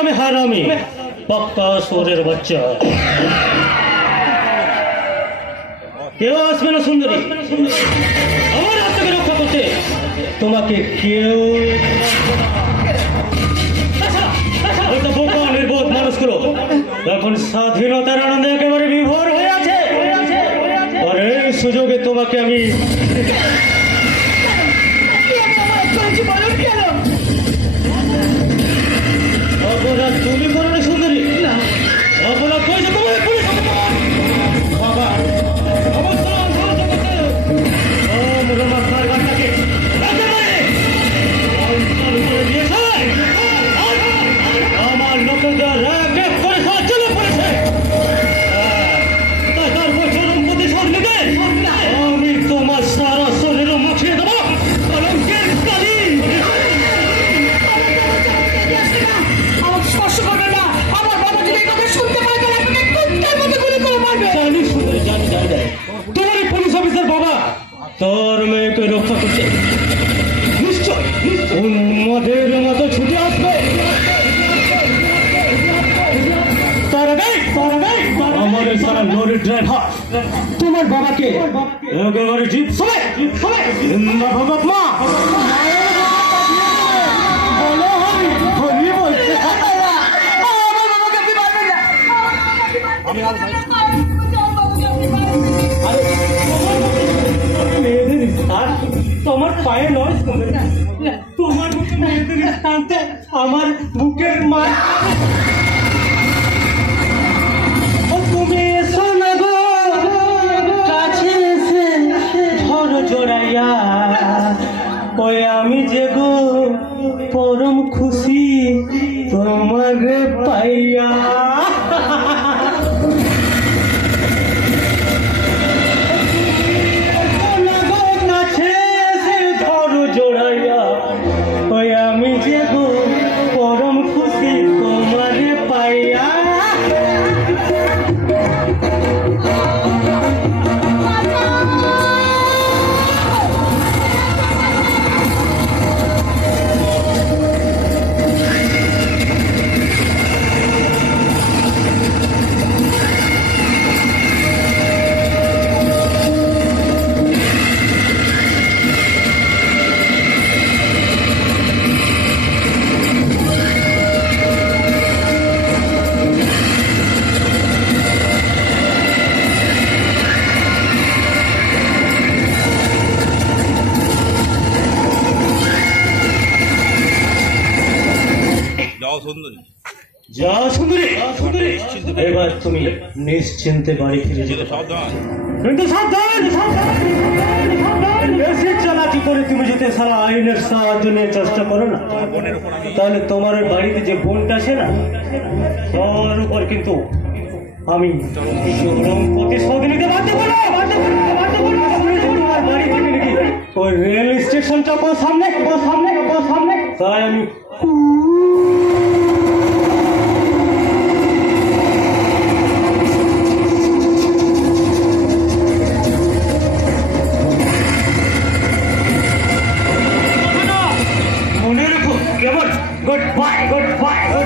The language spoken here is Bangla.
আমি হারামি পাক্কা সোরের বাচ্চা। কেউ আসবে না সুন্দরী আমার হাত থেকে রক্ষা করতে, তোমাকে কেউ বোকা নির্বোধ মানুষ করো এখন স্বাধীনতার আনন্দে একেবারে বিভোর হয়ে আছে। আর এই সুযোগে তোমাকে আমি অপরাধ তুমি করো না সুন্দরী, অপরাধ করেছে তোমার পুলিশ বাবা আমার লোকেদের চলে পড়েছে। তার বছর প্রতিশোধ নিতে আমি তোমার সারা শরীর মুখিয়ে দেবো কলঙ্কের কালি। আমার স্পর্শ করবে না, আমার বাবা যদি কথা শুনতে পায় তাহলে আপনাকে কুত্তার মতো গুলি করে মারবে। জানি সুন্দরী জানি তোমার এই পুলিশ অফিসার বাবা তোর মেয়েকে রক্ষা করতে নিশ্চয় উন্মাদের মতো ছুটে আসবে। আমাদের সারা লরির ড্রাইভার তোমার বাবাকে একেবারে জিপ সবে ভগত মা তোমার পায়ে নয় তোমার মেয়েদের স্থানতে আমার বুকের মা। তুমি এসো না গো কাছে এসে ধরো জড়াইয়া, ওই আমি যে গো পরম খুশি তোমার পাইয়া। আমি যে গো পরম খুশি তোমারে পাইয়া। যাও সুন্দরী এবার তুমি নিশ্চিন্তে বাড়ি ফিরে যেতে পারো, কিন্তু সাবধান বেশি চালাকি করে তুমি যদি সারা আইনের সাহায্য নিয়ে চেষ্টা করো না তাহলে তোমার বাড়িতে যে বোনটা আছে না তার উপর কিন্তু আমি প্রতিশোধ নিতে বাধ্য করবো। তোমার বাড়ি থেকে নাকি ওই রেল স্টেশনটা সামনে তাই আমি Goodbye.